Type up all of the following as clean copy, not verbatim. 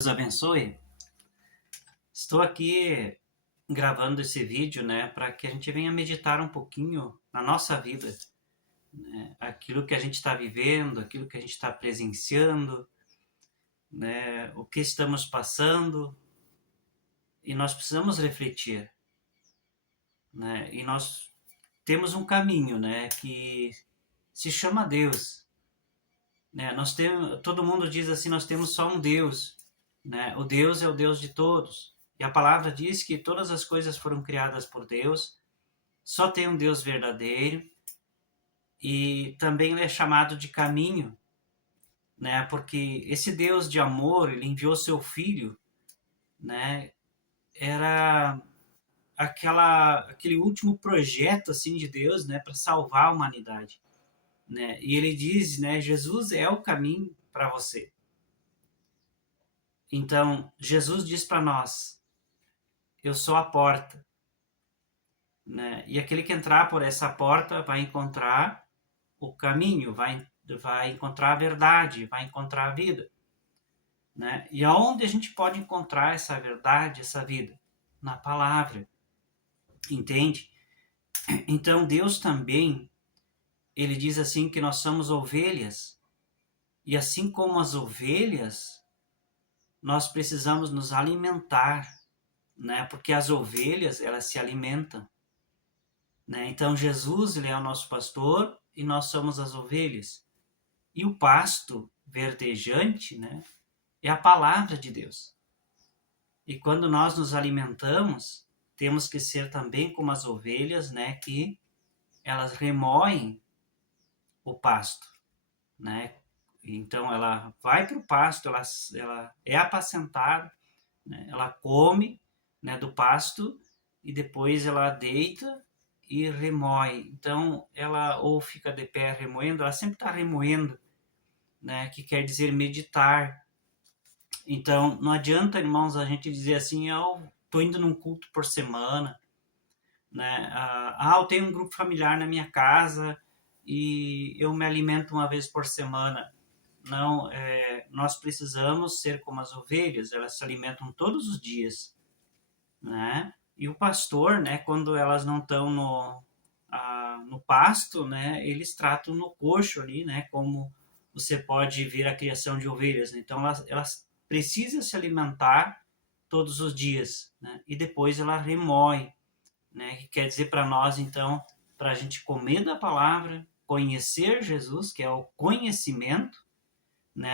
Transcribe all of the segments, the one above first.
Deus abençoe. Estou aqui gravando esse vídeo, para que a gente venha meditar um pouquinho na nossa vida, aquilo que a gente está vivendo, aquilo que a gente está presenciando, o que estamos passando, e nós precisamos refletir, e nós temos um caminho, que se chama Deus, todo mundo diz assim, nós temos só um Deus, O Deus é o Deus de todos. E a palavra diz que todas as coisas foram criadas por Deus, só tem um Deus verdadeiro, e também ele é chamado de caminho, porque esse Deus de amor, ele enviou seu Filho, era aquele último projeto assim de Deus, para salvar a humanidade. E ele diz, Jesus é o caminho para você. Então, Jesus diz para nós, eu sou a porta. E aquele que entrar por essa porta vai encontrar o caminho, vai encontrar a verdade, vai encontrar a vida. E aonde a gente pode encontrar essa verdade, essa vida? Na palavra. Entende? Então Deus também, ele diz assim que nós somos ovelhas, e assim como as ovelhas, nós precisamos nos alimentar, porque as ovelhas, elas se alimentam. Então Jesus, ele é o nosso pastor e nós somos as ovelhas. E o pasto verdejante, é a palavra de Deus. E quando nós nos alimentamos, temos que ser também como as ovelhas, que elas remoem o pasto, Então ela vai para o pasto, ela é apacentada, ela come, do pasto e depois ela deita e remoe. Então ela ou fica de pé remoendo, ela sempre está remoendo, que quer dizer meditar. Então não adianta, irmãos, a gente dizer assim, eu estou indo num culto por semana, eu tenho um grupo familiar na minha casa e eu me alimento uma vez por semana. Não, nós precisamos ser como as ovelhas, elas se alimentam todos os dias, E o pastor, quando elas não estão no pasto, eles tratam no coxo ali, como você pode ver a criação de ovelhas. Então elas precisam se alimentar todos os dias, E depois ela remoe, que quer dizer para nós, então, para a gente comer da palavra, conhecer Jesus, que é o conhecimento,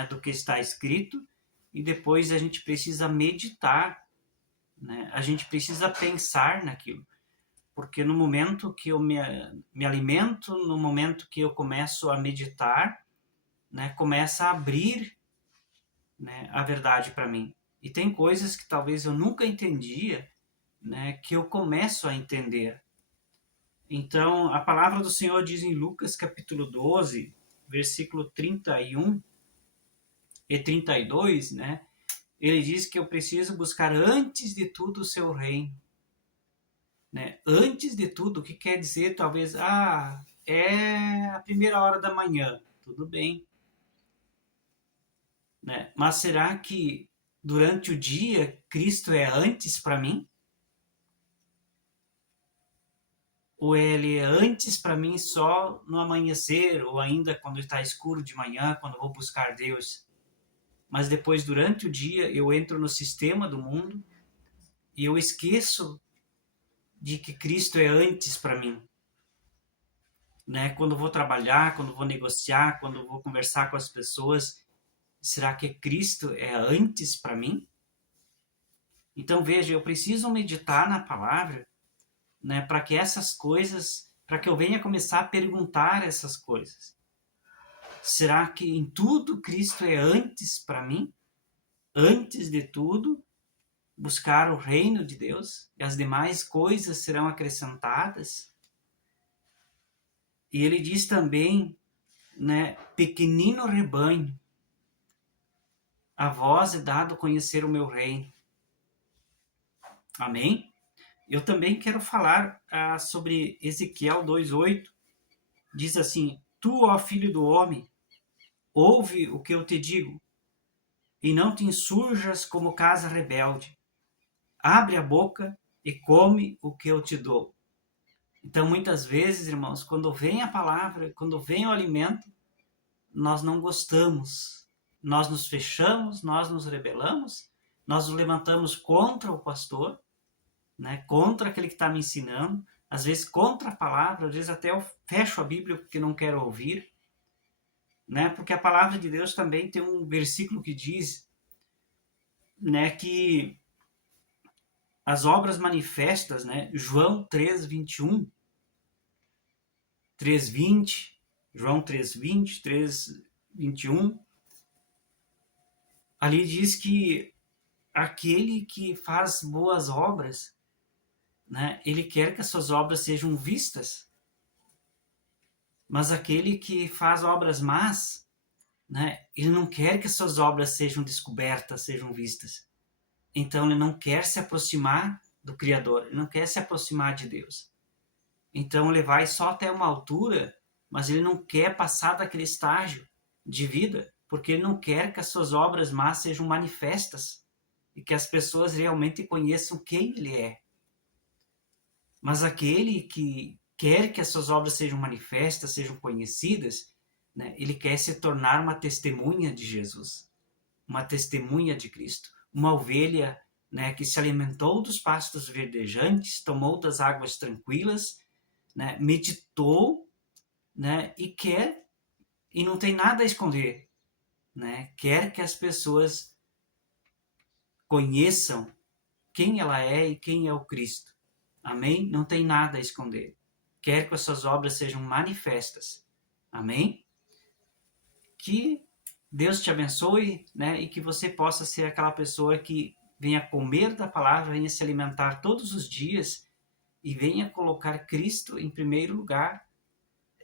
do que está escrito, e depois a gente precisa meditar, a gente precisa pensar naquilo, porque no momento que eu me alimento, no momento que eu começo a meditar, começa a abrir, a verdade para mim. E tem coisas que talvez eu nunca entendia, que eu começo a entender. Então, a palavra do Senhor diz em Lucas capítulo 12, versículo 31 e 32, Ele diz que eu preciso buscar antes de tudo o seu reino. Antes de tudo, o que quer dizer? Talvez, é a primeira hora da manhã, tudo bem. Mas será que durante o dia Cristo é antes para mim? Ou ele é antes para mim só no amanhecer, ou ainda quando está escuro de manhã, quando eu vou buscar Deus? Mas depois, durante o dia, eu entro no sistema do mundo e eu esqueço de que Cristo é antes para mim. Quando eu vou trabalhar, quando eu vou negociar, quando eu vou conversar com as pessoas, será que Cristo é antes para mim? Então veja, eu preciso meditar na palavra, para que essas coisas, para que eu venha começar a perguntar essas coisas. Será que em tudo Cristo é antes para mim? Antes de tudo, buscar o reino de Deus e as demais coisas serão acrescentadas? E ele diz também, pequenino rebanho, a vós é dado conhecer o meu reino. Amém? Eu também quero falar sobre Ezequiel 2:8. Diz assim, tu, ó filho do homem, ouve o que eu te digo. e não te insurjas como casa rebelde. Abre a boca e come o que eu te dou. Então, muitas vezes, irmãos, quando vem a palavra, quando vem o alimento, nós não gostamos. Nós nos fechamos, nós nos rebelamos, nós nos levantamos contra o pastor, né? Contra aquele que está me ensinando, às vezes contra a palavra, às vezes até eu fecho a Bíblia porque não quero ouvir, né? Porque a palavra de Deus também tem um versículo que diz, né, que as obras manifestas, né, João 3:21, 3:20, João 3:20, 3:21, ali diz que aquele que faz boas obras, né, ele quer que as suas obras sejam vistas, mas aquele que faz obras más, né, ele não quer que as suas obras sejam descobertas, sejam vistas. Então ele não quer se aproximar do Criador, ele não quer se aproximar de Deus. Então ele vai só até uma altura, mas ele não quer passar daquele estágio de vida, porque ele não quer que as suas obras más sejam manifestas e que as pessoas realmente conheçam quem ele é. Mas aquele que quer que as suas obras sejam manifestas, sejam conhecidas, né, ele quer se tornar uma testemunha de Jesus, uma testemunha de Cristo, uma ovelha, né, que se alimentou dos pastos verdejantes, tomou das águas tranquilas, né, meditou, né, e não tem nada a esconder, né, quer que as pessoas conheçam quem ela é e quem é o Cristo. Amém? Não tem nada a esconder. Quer que as suas obras sejam manifestas. Amém? Que Deus te abençoe, né, e que você possa ser aquela pessoa que venha comer da palavra, venha se alimentar todos os dias e venha colocar Cristo em primeiro lugar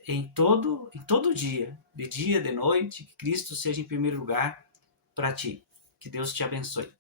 em todo dia, de noite, que Cristo seja em primeiro lugar para ti. Que Deus te abençoe.